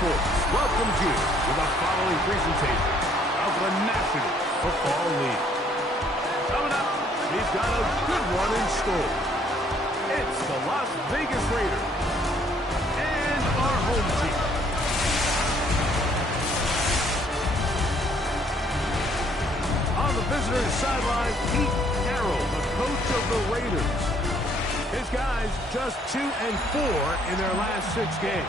Sports welcomes you to the following presentation of the National Football League. Coming up, we've got a good one in store. It's the Las Vegas Raiders and our home team. On the visitors' sideline, Pete Carroll, the coach of the Raiders. His guys just 2-4 in their last 6 games.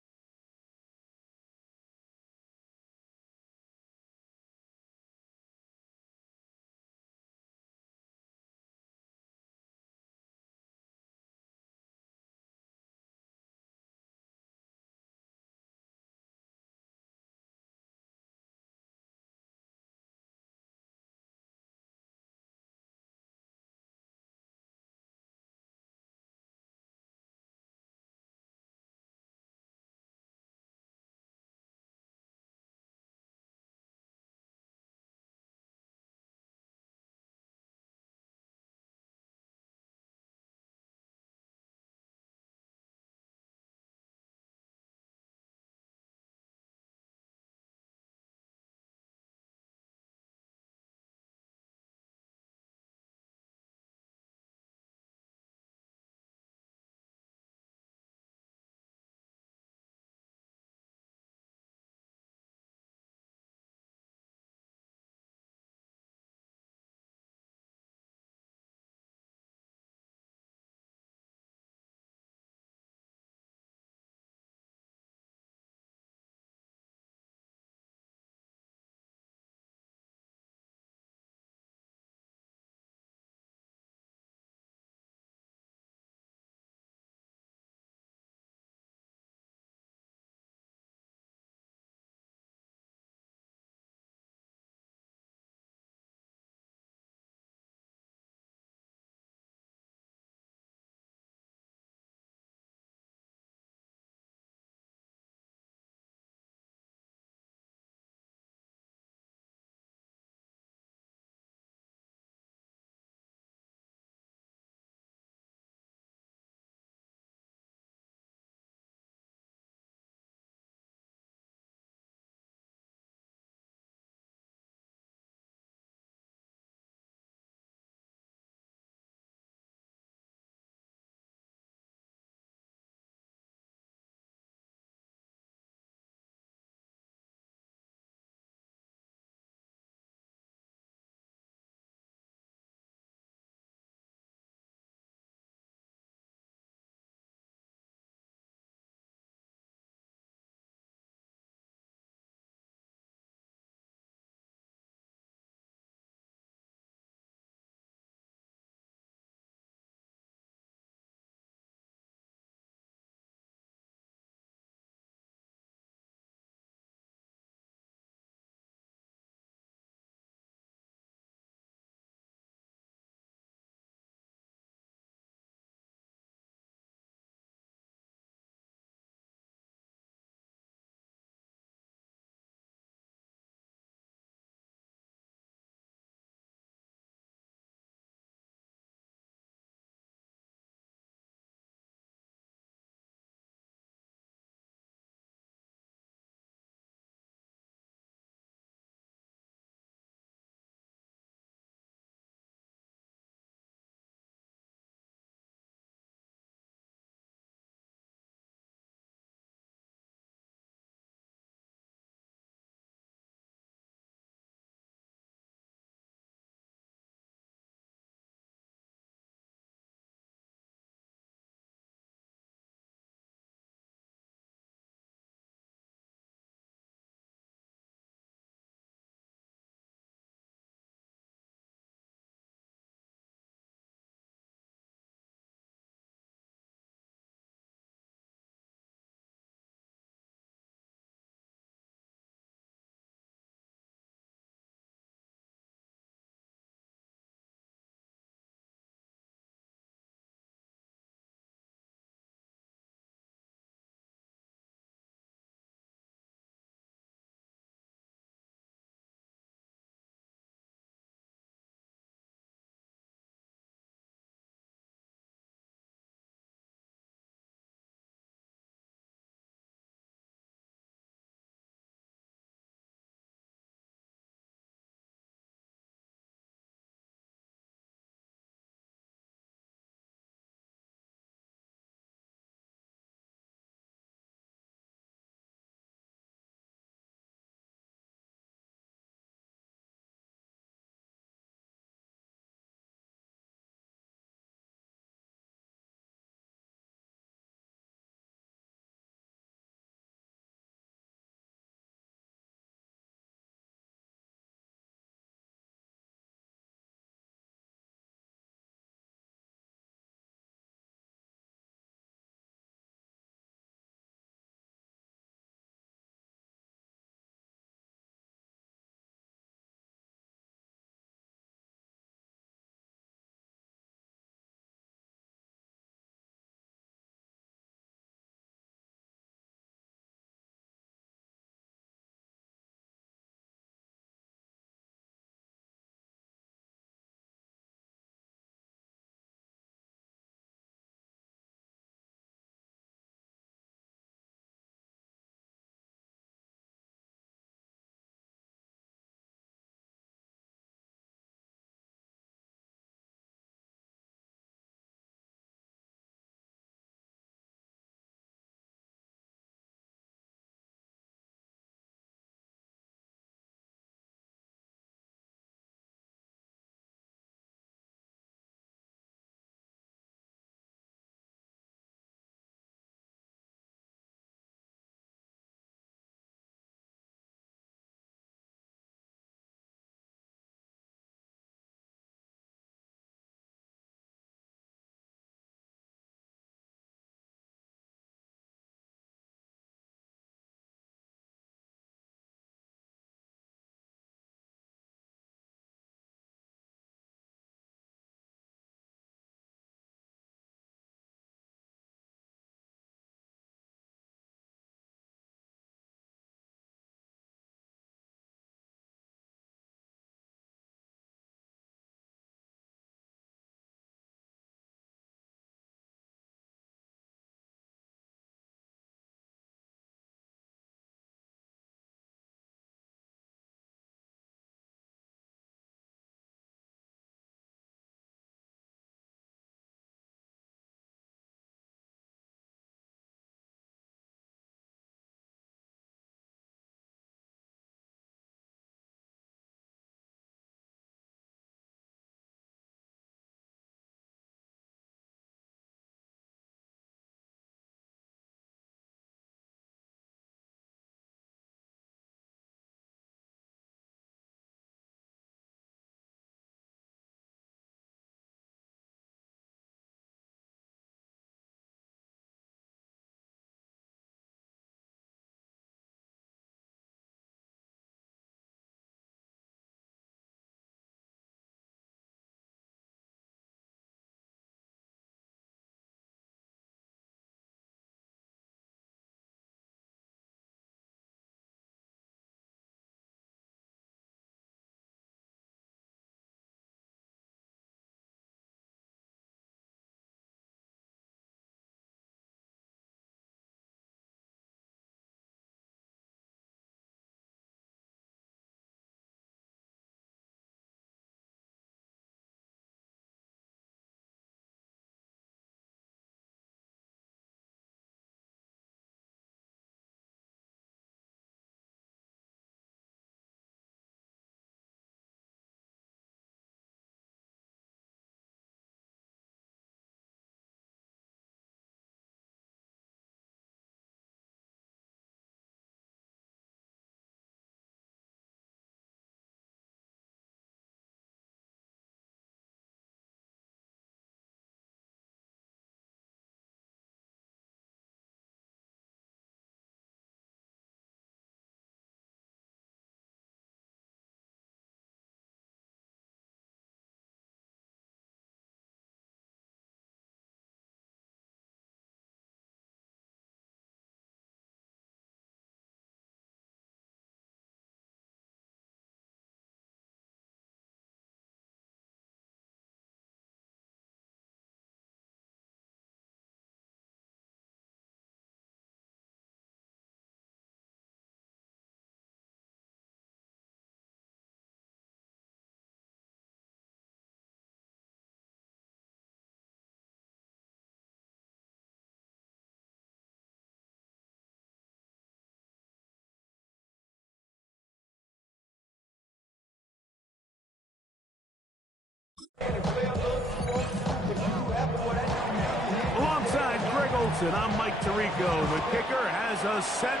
Olsen, I'm Mike Tirico. The kicker has us set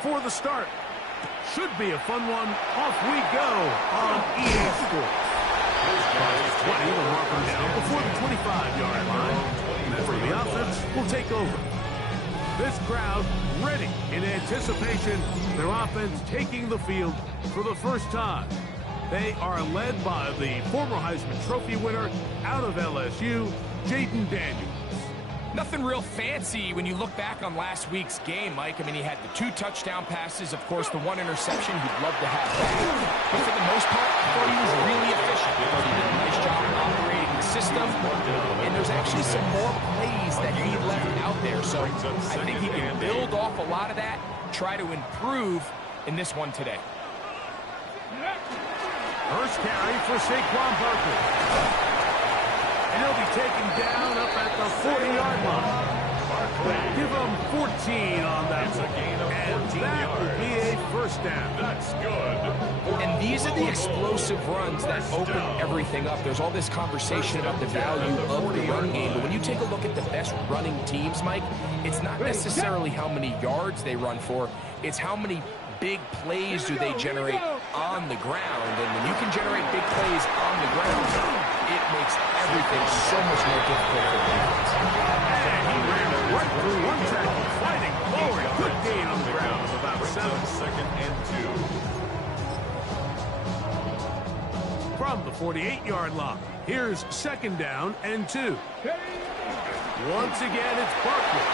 for the start. Should be a fun one. Off we go on EA Sports. 20 will mark them down before the 25-yard line. And that's where the offense will take over. This crowd ready in anticipation. Their offense taking the field for the first time. They are led by the former Heisman Trophy winner out of LSU, Jaden Daniels. Nothing real fancy when you look back on last week's game, Mike. I mean, he had the 2 touchdown passes, of course, the 1 interception. He'd love to have that. But for the most part, I thought he was really efficient. I thought he did a nice job operating the system. And there's actually some more plays that he left out there. So I think he can build off a lot of that, try to improve in this one today. First carry for Saquon Barkley. And he'll be taken down up at the 40-yard line. Give him 14 on that. And that will be a first down. That's good. And these are the explosive runs that open everything up. There's all this conversation about the value of the run game. But when you take a look at the best running teams, Mike, it's not necessarily how many yards they run for. It's how many big plays do they generate on the ground. And when you can generate big plays on the ground, it makes everything so much more difficult for the defense. And he ran right through one tackle, fighting forward. Good gain on the ground of about 7. Second and 2. From the 48-yard line, here's second down and 2. Once again, it's Barkley.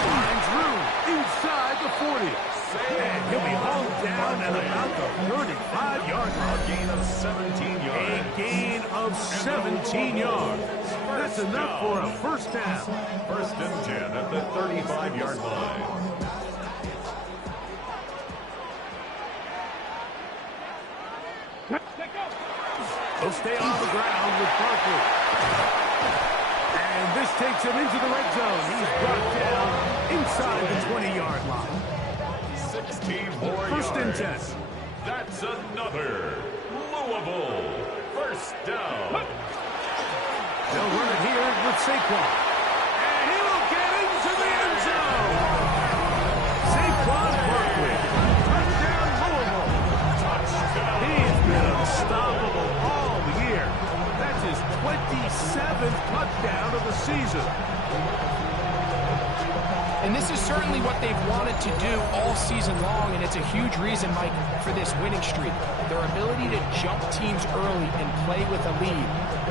Finds room inside the 40. And he'll be hauled down at about the 35-yard line. A gain of 17 yards. A gain of 17 yards. That's enough for a first down. First and 10 at the 35-yard line. He'll stay on the ground with Barkley. And this takes him into the red zone. He's brought down inside the 20-yard line. 16 more First and 10. That's another Louisville first down. They'll run it here with Saquon. And he will get into the end zone. Saquon Barkley. Touchdown Louisville. Touchdown. He's been unstoppable all year. That's his 27th touchdown of the season. And this is certainly what they've wanted to do all season long, and it's a huge reason, Mike, for this winning streak. Their ability to jump teams early and play with a lead.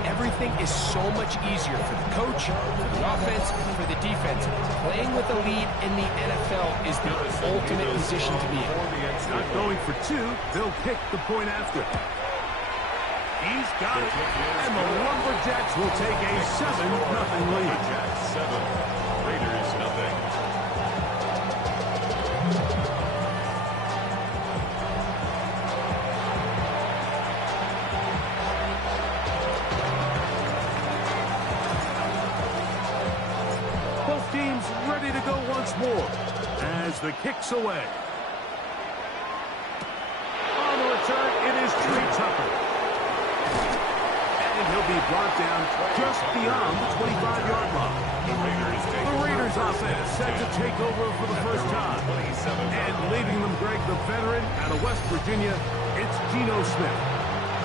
Everything is so much easier for the coach, for the offense, for the defense. Playing with a lead in the NFL is the ultimate position to be in. Not going for 2, they'll pick the point after. He's got it, and the Lumberjacks will take a 7-0 lead. 7, Raiders nothing. Both teams ready to go once more as the kick's away. On the return, it is Trey Tucker. And he'll be brought down just beyond the 25-yard line. The Raiders offense set to take over for the first time. And leading them, Greg, the veteran out of West Virginia, it's Geno Smith.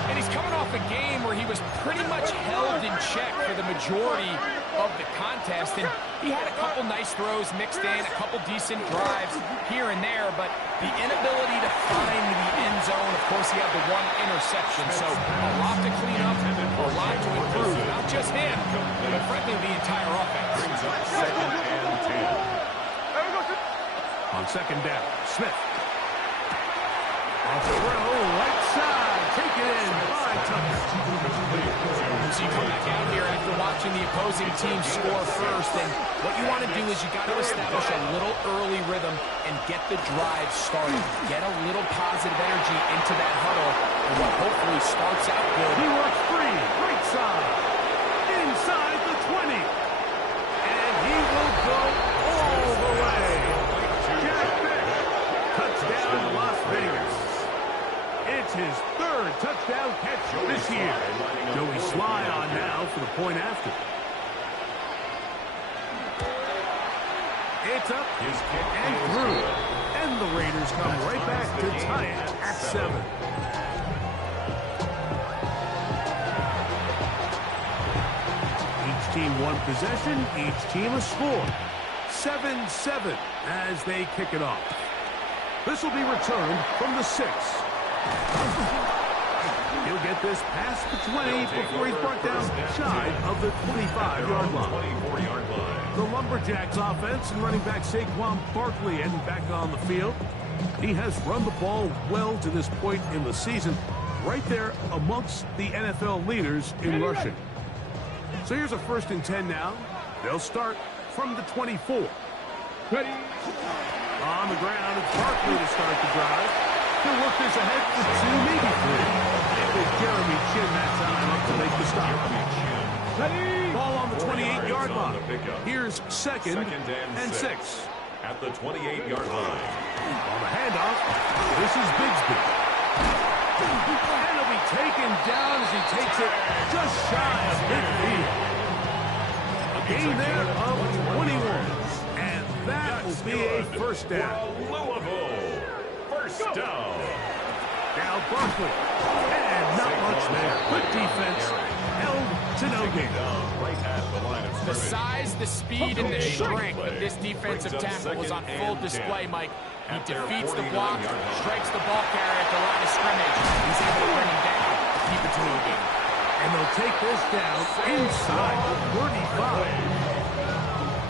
And he's coming off a game where he was pretty much held in check for the majority of the contest. And he had a couple nice throws mixed in, a couple decent drives here and there. But the inability to find the end zone, of course, he had the 1 interception. So a lot to clean up, a lot to improve. Not just him, but frankly, the entire offense. Brings up second and 10. On second down, Smith. Off the row, right side. Take it in by Tucker. So you come back out here after watching the opposing team score first, and what you want to do is you got to establish a little early rhythm and get the drive started. Get a little positive energy into that huddle, and what hopefully starts out good. He works free, right side, inside the 20. And he will go all the way. Jack Beck, touchdown Las Vegas. It's his 3rd touchdown catch this year. Joey Sly on now for the point after. It's up and through. And the Raiders come right back to tie it at 7. Each team one possession, each team a score. 7-7 as they kick it off. This will be returned from the 6. He'll get this past the 20 before he's brought down shy of the 25-yard line. The Lumberjacks offense and running back Saquon Barkley heading back on the field. He has run the ball well to this point in the season, right there amongst the NFL leaders in rushing. So here's a 1st and 10 now. They'll start from the 24. Ready. On the ground, it's Barkley to start the drive. He'll work this ahead for 2, maybe 3. It was Jeremy Chin that time up to make the stop. Ready. Ball on the 28-yard line. Here's second and 6. At the 28-yard line. On the handoff, this is Bigsby. And he'll be taken down as he takes it just shy of midfield. A gain there of 21. And that will be a 1st down. Louisville. 1st down. Now Barkley. And not much there. Good defense. Held to no gain. Right at the line of The scrimmage. size, the speed, and the strength of this defensive tackle was on full display, Mike. He defeats the block, strikes the ball carrier at the line of scrimmage. He's able to bring him down, keep it to moving. And they'll take this down inside the 35.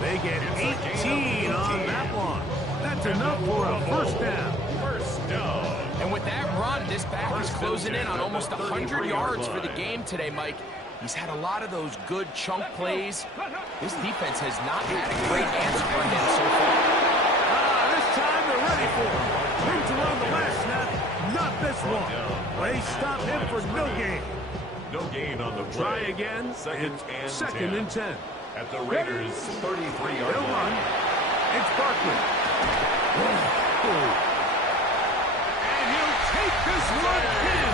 They get 18 on that one. That's enough for a 1st down. 1st down. And with that run, this back is closing in on almost 100 yards for the game today, Mike. He's had a lot of those good chunk plays. This defense has not had a great answer for him so far. This time they're ready for him. Room to run the last snap, not this one. They stop him for no gain. No gain on the play. Try again. Second and 10. At the Raiders' 33-yard They'll run. line. It's Barkley. And he'll take this one in.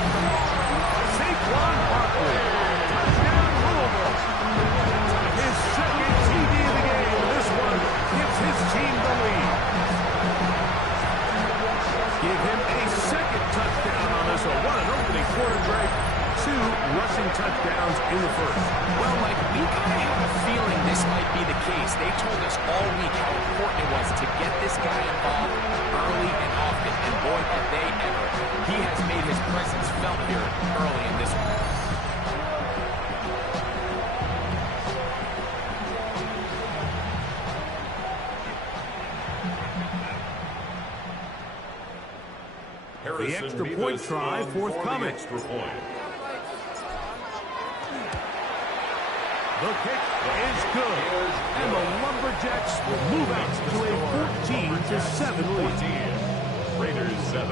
Saquon Barkley. Touchdown Louisville. His 2nd TD of the game. This one gives his team the lead. Give him a 2nd touchdown on this one. What an opening quarter break. 2 rushing touchdowns in the 1st. Well, Mike, we kind of have a feeling this might be the case. They told us all week how important it was to get this guy involved early and often. And boy, have they ever. He has made his presence felt here early in this one. The extra point try forthcoming. Extra point. The kick is good. And the Lumberjacks will move out to a 14-7 lead. 14. Raiders 7.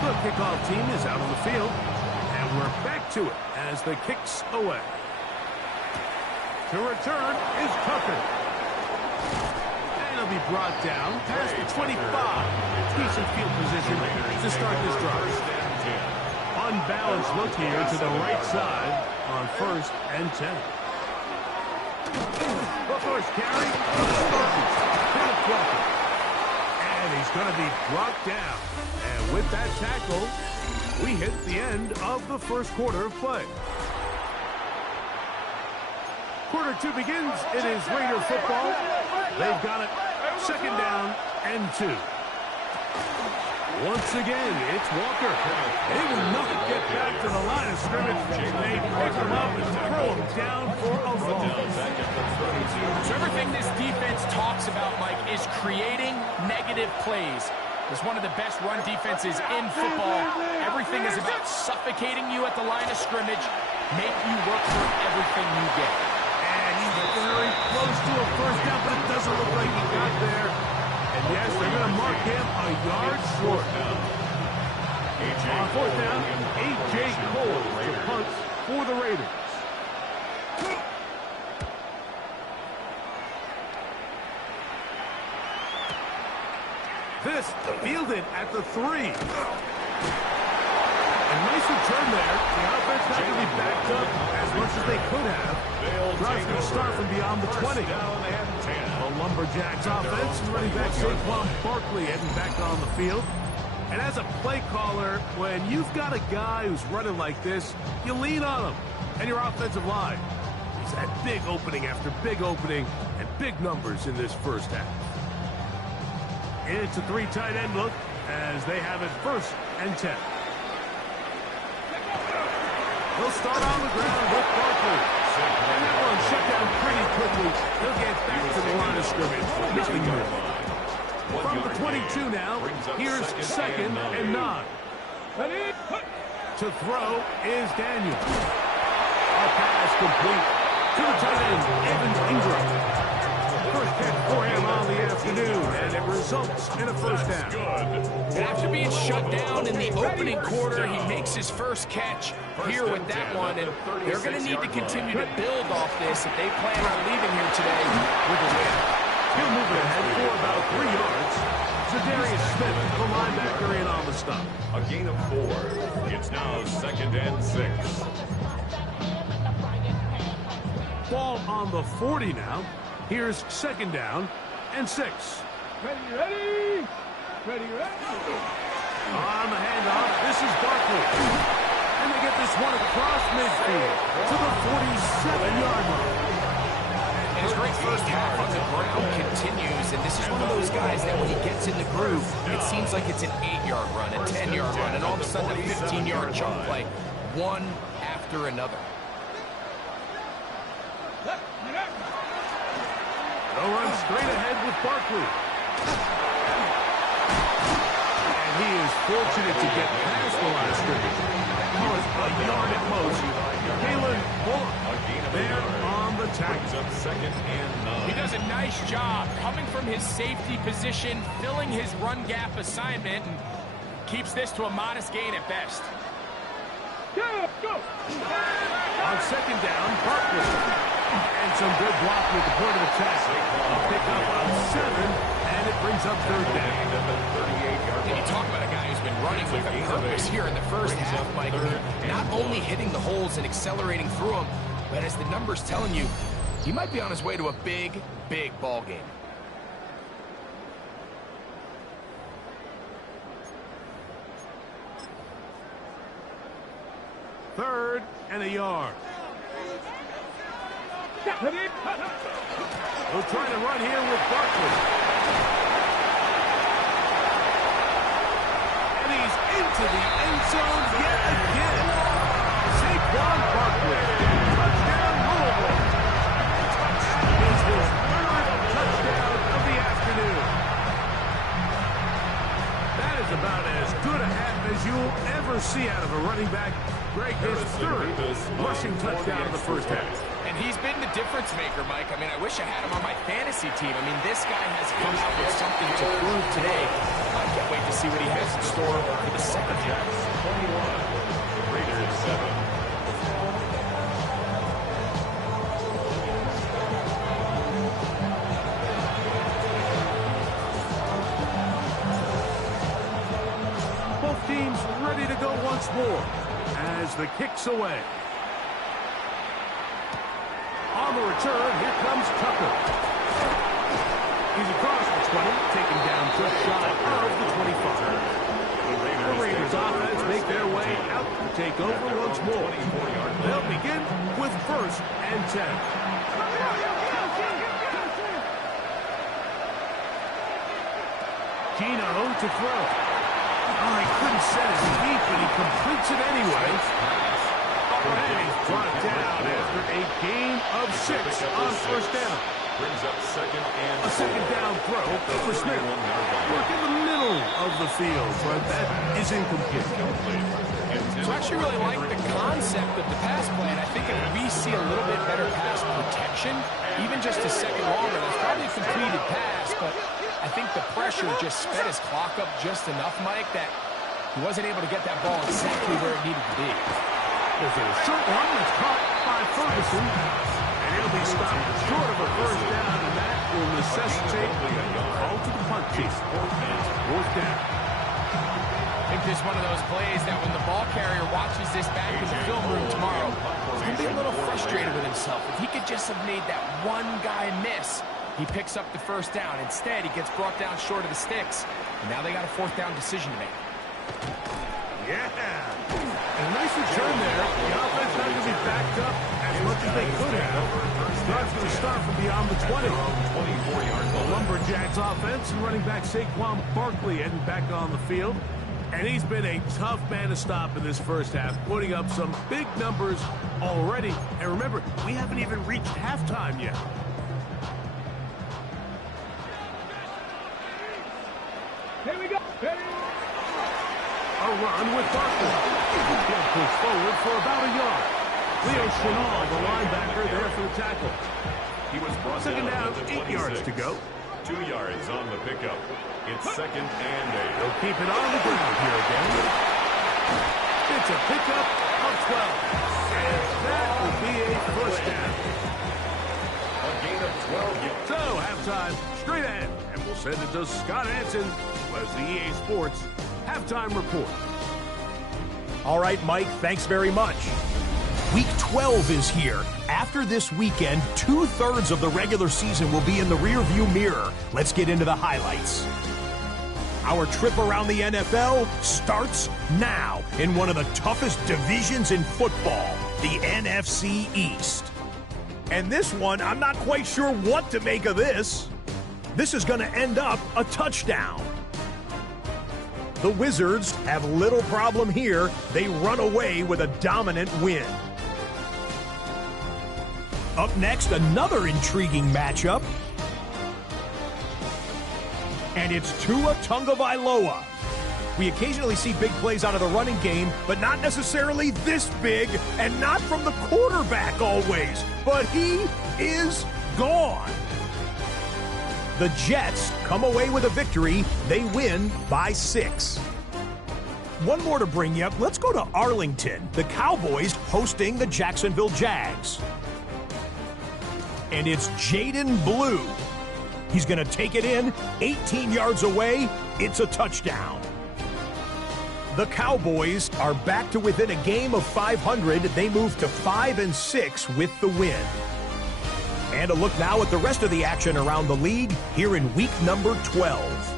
The kickoff team is out on the field. And we're back to it as the kick's away. To return is Tucker. And he'll be brought down past the 25. Decent field position to start this drive. Unbalanced look here to the right side on 1st and 10. The first carry. And he's going to be brought down. And with that tackle, we hit the end of the 1st quarter of play. Quarter 2 begins. It is Raider football. They've got it. 2nd down and 2. Once again, it's Walker. They will not get back to the line of scrimmage. They pick him up and throw him down for a loss. So everything this defense talks about, Mike, is creating negative plays. It's one of the best run defenses in football. Everything is about suffocating you at the line of scrimmage, make you work for everything you get. And he's very close to a 1st down, but it doesn't look like he got there. And yes, they're going to mark him a yard short. On 4th down, A.J. Cole to punt for the Raiders. This fielded at the 3. A nice return there. The offense not going to be backed up as much as they could have. Drive's going to start from beyond the 20. The Lumberjacks offense, running back Saquon Barkley heading back on the field. And as a play caller, when you've got a guy who's running like this, you lean on him and your offensive line. He's had big opening after big opening and big numbers in this first half. It's a three tight end look as they have it 1st and 10. He'll start on the ground with Barkley. And that one shut down pretty quickly. He'll get back to the line of scrimmage. Nothing more. From the 22 now, here's 2nd and 9. To throw is Daniel. A pass complete to the tight end, Evan Ingram. First catch for him on the afternoon, and it results in a 1st down. After being shut down in the opening quarter, he makes his first catch here with that one, and they're going to need to continue to build off this if they plan on leaving here today with a win. He'll move it ahead for about 3 yards. Zadarius Smith, the linebacker, in on the stop. A gain of 4. It's now 2nd and 6. Ball on the 40 now. Here's 2nd down and 6. Ready. On the handoff, this is Barkley. And they get this one across midfield to the 47-yard line. And his great first half on the ground continues, and this is one of those guys that when he gets in the groove, it seems like it's an 8-yard run, a 10-yard run, and all of a sudden a 15-yard chunk play, one after another. They'll run straight ahead with Barkley. And he is fortunate to get past the line of scrimmage. Call it a yard at most. Kalen Bullock there on the tackle. 2nd and 9. He does a nice job coming from his safety position, filling his run gap assignment, and keeps this to a modest gain at best. Go! On 2nd down, Barkley. And some good blocking at the point of attack. A pickup on 7, and it brings up 3rd down. And you talk about a guy who's been running with a purpose here in the first half, Mike. I mean, not only hitting the holes and accelerating through them, but as the numbers telling you, he might be on his way to a big, big ball game. Third and a yard. We'll try to run here with Barkley. And he's into the end zone yet again. Saquon Barkley. Touchdown, Louisville. Is his 3rd touchdown of the afternoon. That is about as good a half as you'll ever see out of a running back. Greg, his 3rd rushing touchdown of the first half. And he's been the difference maker, Mike. I mean, I wish I had him on my fantasy team. I mean, this guy has come out with something to prove today. I can't wait to see what he has in store for the 2nd half. 21. Raiders 7. Both teams ready to go once more as the kick's away. On the return, here comes Tucker. He's across the 20, taken down just shy of the 25. The Raiders offense make their way out to take over once more. They'll begin with 1st and 10. Gino to throw. Oh, he couldn't set his feet, but he completes it anyway. And he's brought down after a gain of 6 on 1st down. Brings up 2nd and 4. A 2nd down throw for Smith. Work in the middle of the field, but that is incomplete. So I actually really like the concept of the pass play, and I think if we see a little bit better pass protection, even just a second longer, that's probably a completed pass, but I think the pressure just sped his clock up just enough, Mike, that he wasn't able to get that ball exactly where it needed to be. There's a short one that's caught by Ferguson, and he'll be stopped short of a 1st down, and that will necessitate a call to the punt team. 4th down. And is one of those plays that when the ball carrier watches this back in the film room tomorrow, he's going to be a little frustrated with himself. If he could just have made that one guy miss, he picks up the first down. Instead, he gets brought down short of the sticks. And now they got a fourth down decision to make. Yeah. And a nice return there. The offense not going to be backed up as much as they could have. Drive's going to start from beyond the 20. The Lumberjacks offense and running back Saquon Barkley heading back on the field. And he's been a tough man to stop in this first half, putting up some big numbers already. And remember, we haven't even reached halftime yet. Here we go. Ready? A run with Barkley. He'll push forward for about a yard. Leo Chenal, the linebacker, there for the tackle. He was brought Second down, at the 8 yards 26. to go. 2 yards on the pickup. It's second and 8. They'll keep it on the ground here again. It's a pickup of 12. And that will be a first down. A gain of 12 yards. So, halftime, straight ahead. And we'll send it to Scott Hansen, who has the EA Sports halftime report. All right, Mike, thanks very much. Week 12 is here. After this weekend, 2/3 of the regular season will be in the rearview mirror. Let's get into the highlights. Our trip around the NFL starts now in one of the toughest divisions in football, the NFC East. And this one, I'm not quite sure what to make of this. This is going to end up a touchdown. The Wizards have little problem here. They run away with a dominant win. Up next, another intriguing matchup. And it's Tua Tagovailoa. We occasionally see big plays out of the running game, but not necessarily this big, and not from the quarterback always. But he is gone. The Jets come away with a victory. They win by 6. One more to bring you up. Let's go to Arlington. The Cowboys hosting the Jacksonville Jags. And it's Jaden Blue. He's going to take it in, 18 yards away. It's a touchdown. The Cowboys are back to within a game of 500. They move to 5-6 with the win. And a look now at the rest of the action around the league here in week number 12.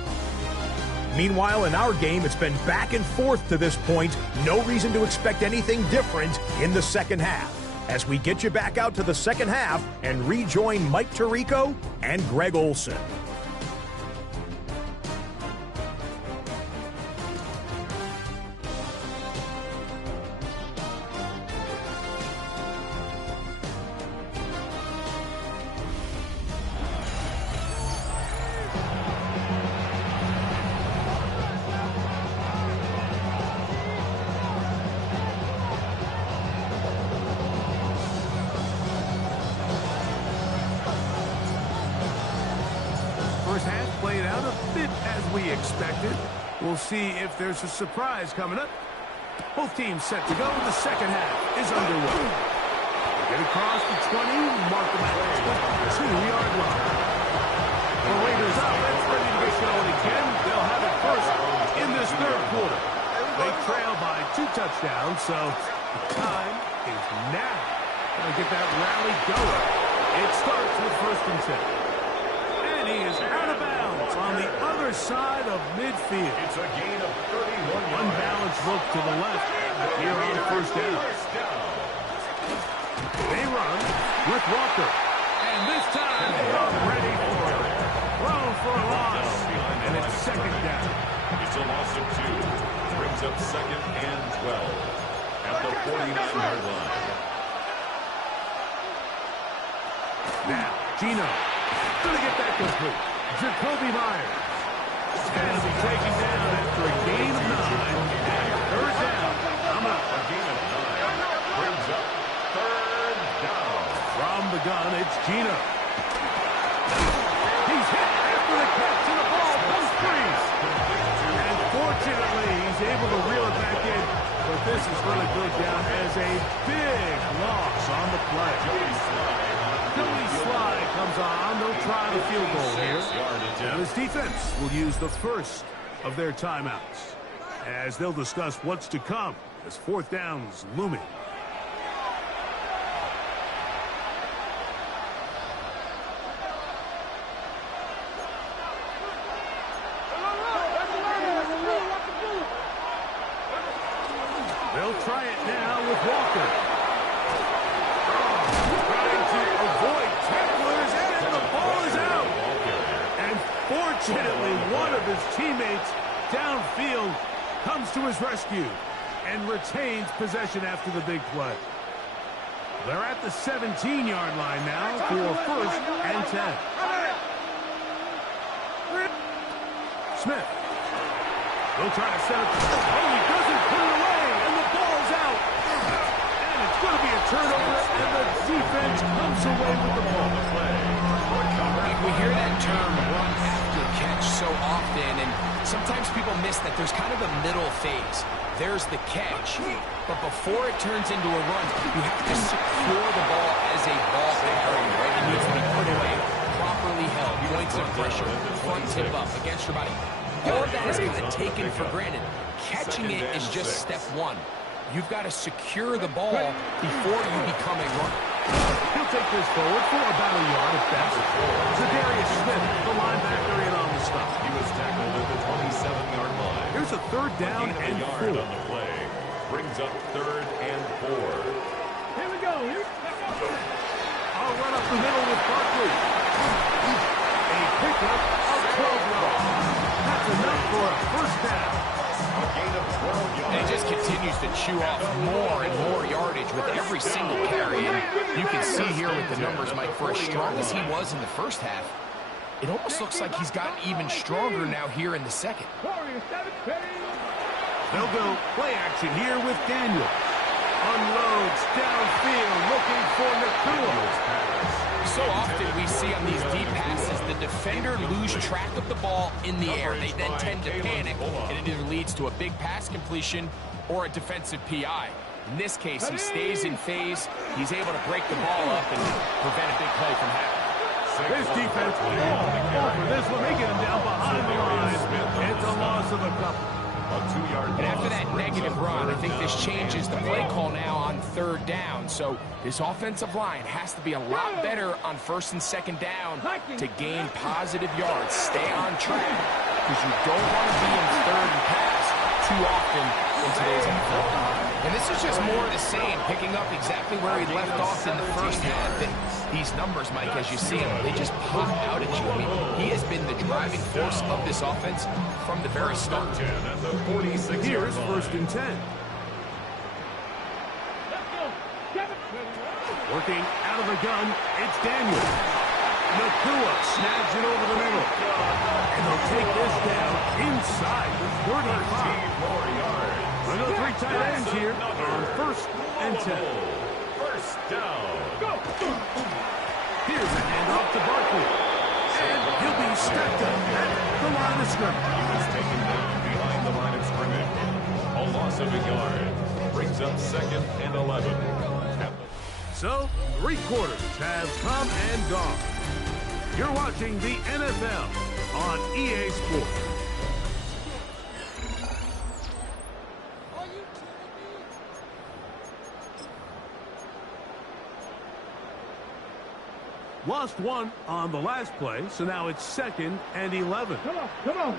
Meanwhile, in our game, it's been back and forth to this point. No reason to expect anything different in the second half. As we get you back out to the second half and rejoin Mike Tirico and Greg Olson. First half played out a bit as we expected. We'll see if there's a surprise coming up. Both teams set to go. The second half is underway. Get across the 20, mark them at the 2-yard line. The Raiders offense ready to get going again. They'll have it first in this third quarter. They trail by 2 touchdowns, so the time is now. Gotta get that rally going. It starts with 1st and 10. He is out of bounds on the other side of midfield. It's a gain of 31 yards. Unbalanced look to the left here on the first down. They run with Walker. And this time they're ready for it. Throw for a loss. And it's second down. It's a loss of 2. Brings up second and 12 at the 49-yard line. Now, Gino. Going to get that complete. Jacoby Myers. Going to be taken down after a gain of 9. And third down. Coming up. A gain of 9 brings up third down. From the gun, it's Gino. He's hit after the catch and the ball goes free. And fortunately, he's able to reel it back in. But this is going to go down as a big loss on the play. Cody Sly comes on. They'll try the field goal here. And this defense will use the first of their timeouts. as they'll discuss what's to come as fourth down's looming. They'll try it now with Walker. Trying to avoid tacklers, and the ball is out. And fortunately, one of his teammates downfield comes to his rescue and retains possession after the big play. They're at the 17-yard line now for first and 10. Smith. They'll try to set up. Oh, he doesn't put it away, and the ball's out. And it's going to be a turnover, and the defense comes away with the ball. We hear that term run after catch so often, and sometimes people miss that there's kind of a middle phase. There's the catch, but before it turns into a run, you have to secure the ball as a ball carrier, right? It needs to be put away, properly held, points of pressure, front tip up against your body. All of that is kind of taken for granted. Catching it is just step one. You've got to secure the ball before you become a runner. He'll take this forward for about a yard at best. Zadarius Smith, the linebacker, in on the stop. He was tackled at the 27-yard line. Here's a third down and 4. On the play. Brings up 3rd and 4. Here we go. I'll run up the middle with Barkley. A pickup of 12 yards. That's enough for a first down. A gain of 12 yards. And he just continues to chew off more and more yardage with every single carry. And you can see here with the numbers, Mike, for as strong as he was in the first half, it almost looks like he's gotten even stronger now here in the second. They'll go play action here with Daniel. Unloads downfield looking for Nakua. So often we see on these deep passes, the defender lose track of the ball in the air. They then tend to panic, and it either leads to a big pass completion or a defensive PI. In this case, he stays in phase. He's able to break the ball up and prevent a big play from happening. This defense all for this one. They get him down behind the line. It's a loss of a couple. And after that negative run, I think this changes the play call now on 3rd down. So this offensive line has to be a lot better on 1st and 2nd down to gain positive yards. Stay on track because you don't want to be in 3rd and pass too often in today's NFL. And this is just more of the same, picking up exactly where he left off in the first half. And these numbers, Mike, as you see them, they just pop out at you. I mean, he has been the driving force of this offense from the very start. Here's 1st and 10. Working out of the gun, it's Daniel. Nakua snags it over the middle. And they'll take this down inside the 35. Another 3 tight ends here on 1st and 10. First down. Here's a handoff to Barkley. And he'll be stepped up at the line of scrimmage. He was taken down behind the line of scrimmage. A loss of a yard. Brings up 2nd and 11. So, 3 quarters have come and gone. You're watching the NFL on EA Sports. Lost 1 on the last play, so now it's 2nd and 11. Come on. 4th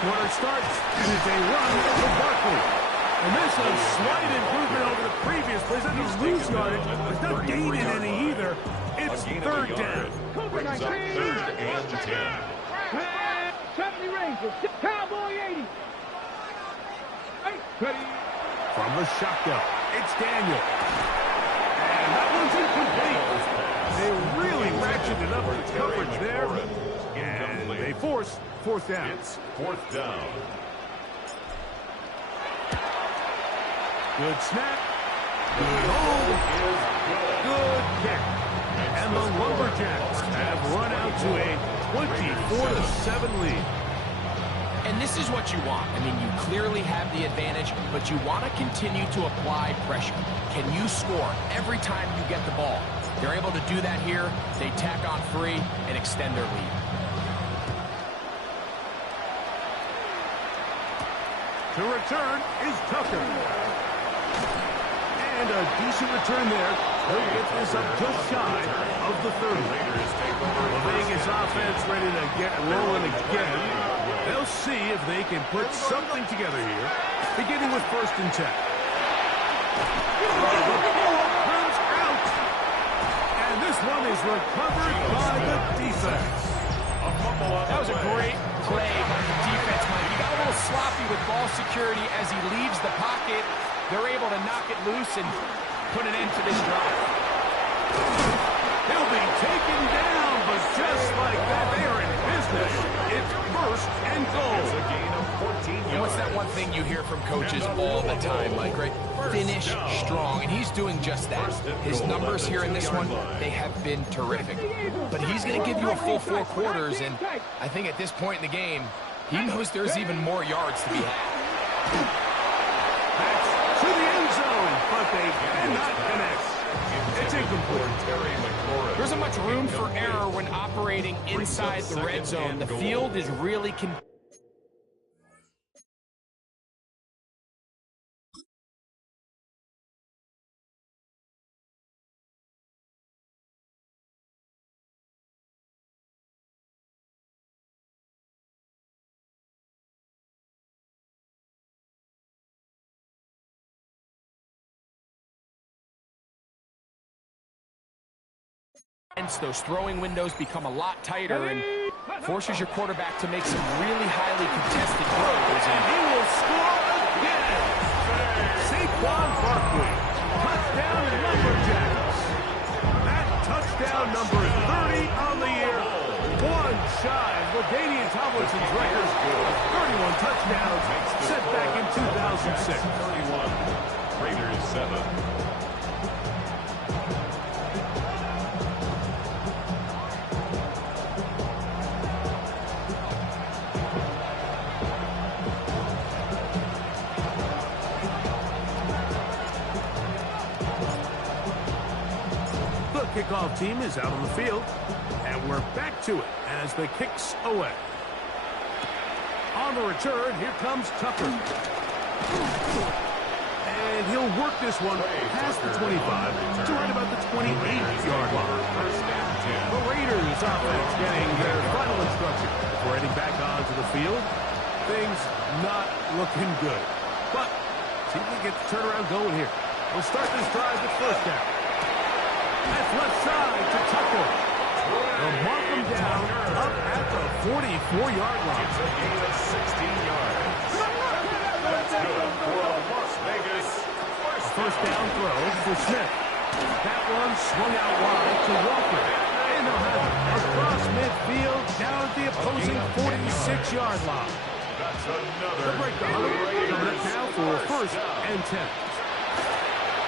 quarter starts, and it's a run for Barkley. And this is a slight improvement over the previous plays. That doesn't lose yardage, but it's not gaining any either. It's 3rd down. Brings up 3rd and 10. 70 Rangers, Cowboy 80. From the shotgun, it's Daniel. And that one's incomplete. They really ratcheted up the coverage there. And they force 4th down. It's 4th down. Good snap. Good hold. Good kick. And the Lumberjacks have run out to a 24-7 lead. And this is what you want. I mean, you clearly have the advantage, but you want to continue to apply pressure. Can you score every time you get the ball? They're able to do that here. They tack on 3 and extend their lead. To return is Tucker. And a decent return there. He'll get this up just shy of the 30. The Vegas offense ready to get rolling again. They'll see if they can put something together here, beginning with 1st and 10. The ball comes out. And this one is recovered by the defense. That was a great play by the defense, Mike. He got a little sloppy with ball security as he leaves the pocket. They're able to knock it loose and put an end to this drive. He'll be taken down, but just like that, they are in business. It's 1st and goal. It's a gain of 14 yards. And what's that one thing you hear from coaches all the time, Mike, right? Finish strong, and he's doing just that. His numbers here in this one, they have been terrific. But he's going to give you a full 4 quarters, and I think at this point in the game, he knows there's even more yards to be had. That's to the end zone, but they cannot connect. It's incomplete. There isn't much room for error when operating inside the red zone. The field is really those throwing windows become a lot tighter and forces your quarterback to make some really highly contested throws. And he will score again. Saquon Barkley. Touchdown Lumberjacks. That touchdown number 30 on the year. One shy of LaDainian Tomlinson's record of 31 touchdowns set back in 2006. 31. Raiders 7. Kickoff team is out on the field, and we're back to it as the kicks away. On the return, here comes Tucker. And he'll work this one past the 25 to right about the 28-yard line. The Raiders offense getting their final instruction before heading back onto the field. Things not looking good, but see if we get the turnaround going here. We'll start this drive with 1st down. That's left side to Tucker. They'll mark him down up at the 44-yard line. It's a gain of 16 yards. That's good for Las Vegas. First down throw for Smith. That one swung out wide to Walker. And they'll have it across midfield down at the opposing 46-yard line. That's another. The break the hunt. Coming up now for 1st and 10.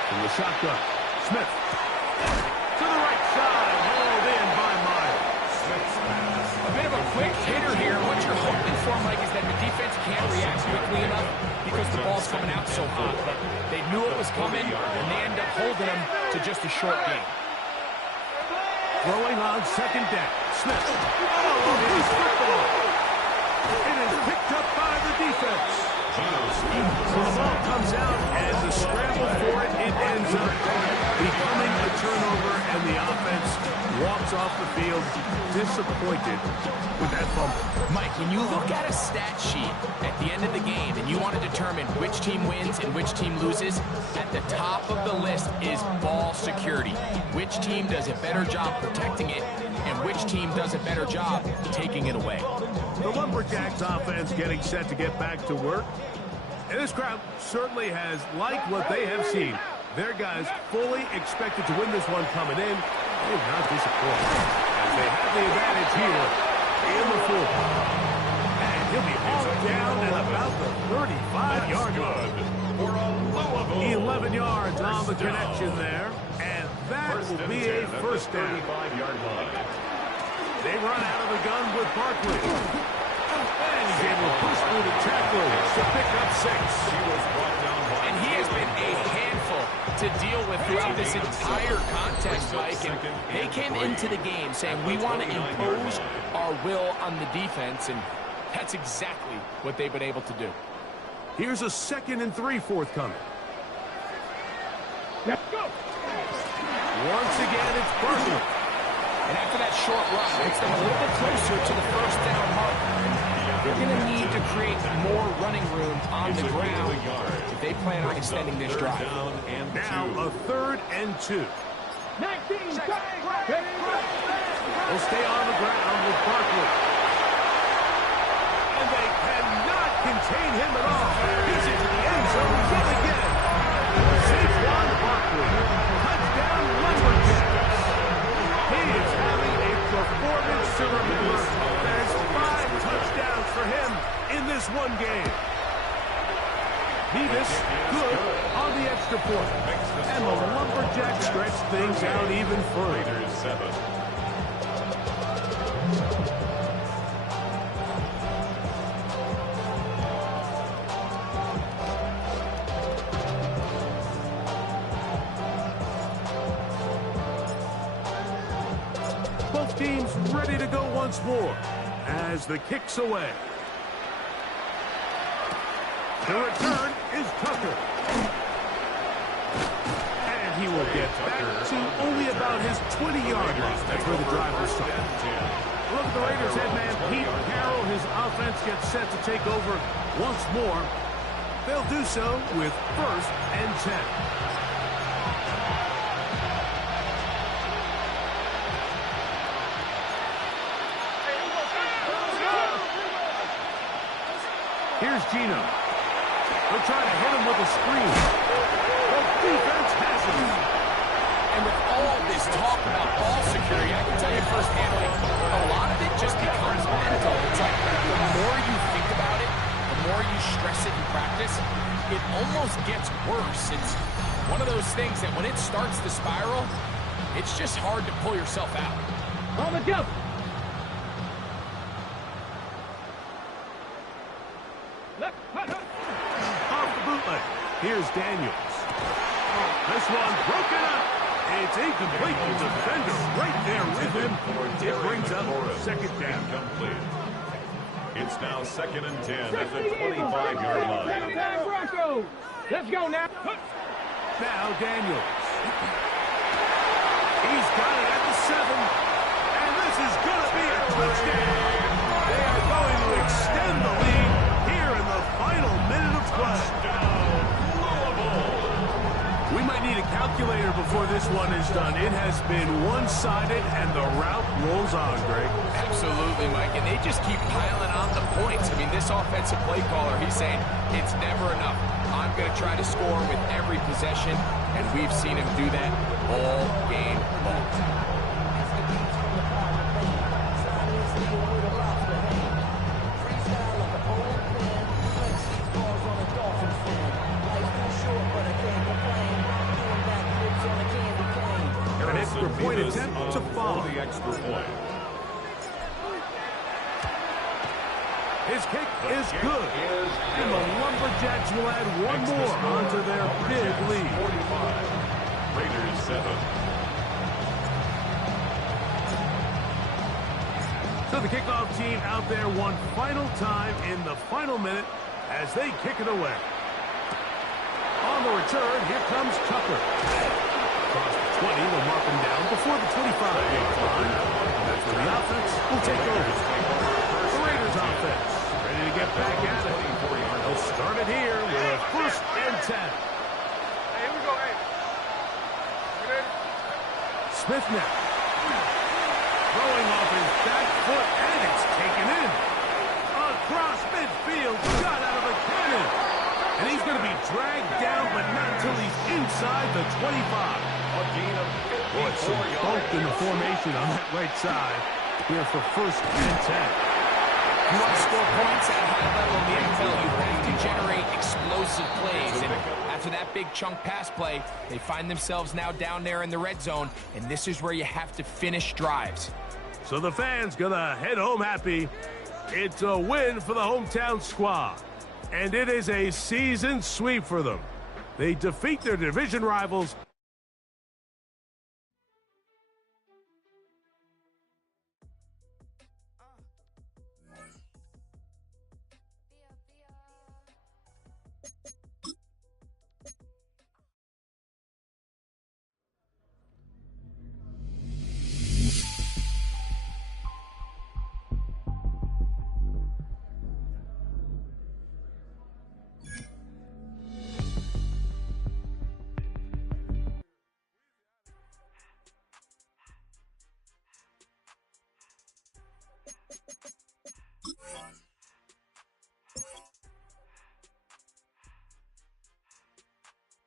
From the shotgun, Smith. To the right side, hauled in by Myers. A bit of a quick hitter here. What you're hoping for, Mike, is that the defense can't react quickly enough because the ball's coming out so hot. But they knew it was coming, and they end up holding them to just a short game. Throwing on 2nd down, Smith. Oh, it is football. It is picked up by the defense. So the ball comes out, and the scramble for it, it ends up becoming a turnover, and the offense walks off the field disappointed with that fumble. Mike, when you look at a stat sheet at the end of the game and you want to determine which team wins and which team loses, at the top of the list is ball security. Which team does a better job protecting it and which team does a better job taking it away. The Lumberjacks offense getting set to get back to work. And this crowd certainly has liked what they have seen. Their guys fully expected to win this one coming in. They're not disappointed as they have the advantage here in the 4th. And he'll be hauled down at about the 35-yard line. 11 yards on the connection there. And that will be a 1st down. They run out of the gun with Barkley. And he's able to push through the tacklers to pick up 6. And he has been a handful to deal with throughout this entire contest, Mike. And they came into the game saying, we want to impose our will on the defense, and that's exactly what they've been able to do. Here's a 2nd and 3 forthcoming. Let's go. Once again, it's Barkley. And after that short run, it's them a little bit closer to the first down mark. They're going to need to create more running room on the ground if they plan on extending this drive. Now a 3rd and 2. 19. They'll stay on the ground with Barkley. And they cannot contain him at all. He's into the end zone yet again. Saquon Barkley. Touchdown, Lumberjacks. He is having a performance to remember. There's 5 touchdowns for him in this one game. Nevis, good on the extra point. And the Lumberjacks stretch things out even further. Both teams ready to go once more as the kick's away. The return is Tucker. And he will get back to only about his 20-yard line. That's where the drive will start. Look at the Raiders head man, Pete Carroll. His offense gets set to take over once more. They'll do so with 1st and 10. Here's Gino. They'll try to hit him with a screen. The defense has him. And with all this talk about ball security, I can tell you firsthand, like, a lot of it just becomes mental. It's like the more you think about it, the more you stress it in practice, it almost gets worse. It's one of those things that when it starts to spiral, it's just hard to pull yourself out. On the jump. Off the bootleg. Here's Daniels. This one broken up. It's incomplete. The defender right there with him. It brings up 2nd down. It's now 2nd and 10 at the 25-yard line. Broncos. Let's go now. Now Daniels. He's got it at the 7. And this is going to be a touchdown. They are going to extend the lead here in the final minute of play. We might need a calculator before this one is done. It has been one-sided, and the route rolls on, Greg. Absolutely, Mike, and they just keep piling on the points. I mean, this offensive play caller, he's saying it's never enough. I'm going to try to score with every possession, and we've seen him do that all game long. An extra point attempt to follow. The extra point. His kick is good. And the Lumberjacks will add one more onto their big lead. 45. Raiders 7. So the kickoff team out there one final time in the final minute as they kick it away. On the return, here comes Tucker. Across the 20, they'll mark him down before the 25-yard line. That's where the offense will take over. The Raiders offense ready to get back at it. They'll start it here with a 1st and 10. Hey, here we go. Hey. You ready? Smith now. Throwing off his back foot, and it's taken in. Across midfield, shot out of a cannon. And he's going to be dragged down, but not until he's inside the 25. Boy, some bulk in the formation on that right side here for 1st and 10. You want to score points at a high level in the NFL, you have to generate explosive plays. And after that big chunk pass play, they find themselves now down there in the red zone, and this is where you have to finish drives. So the fans going to head home happy. It's a win for the hometown squad. And it is a season sweep for them. They defeat their division rivals